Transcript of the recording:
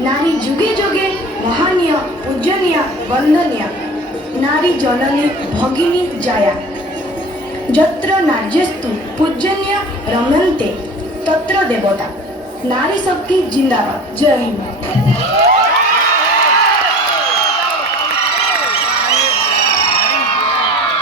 नारी जुगे जुगे महानीय पूजनीय वंदनीय नारी जननी भगिनी जाया जत्र नार्यस्तु पूजनीय रमन्ते तत्र देवता नारी शक्ति जिंदाबाद। जय हिंद।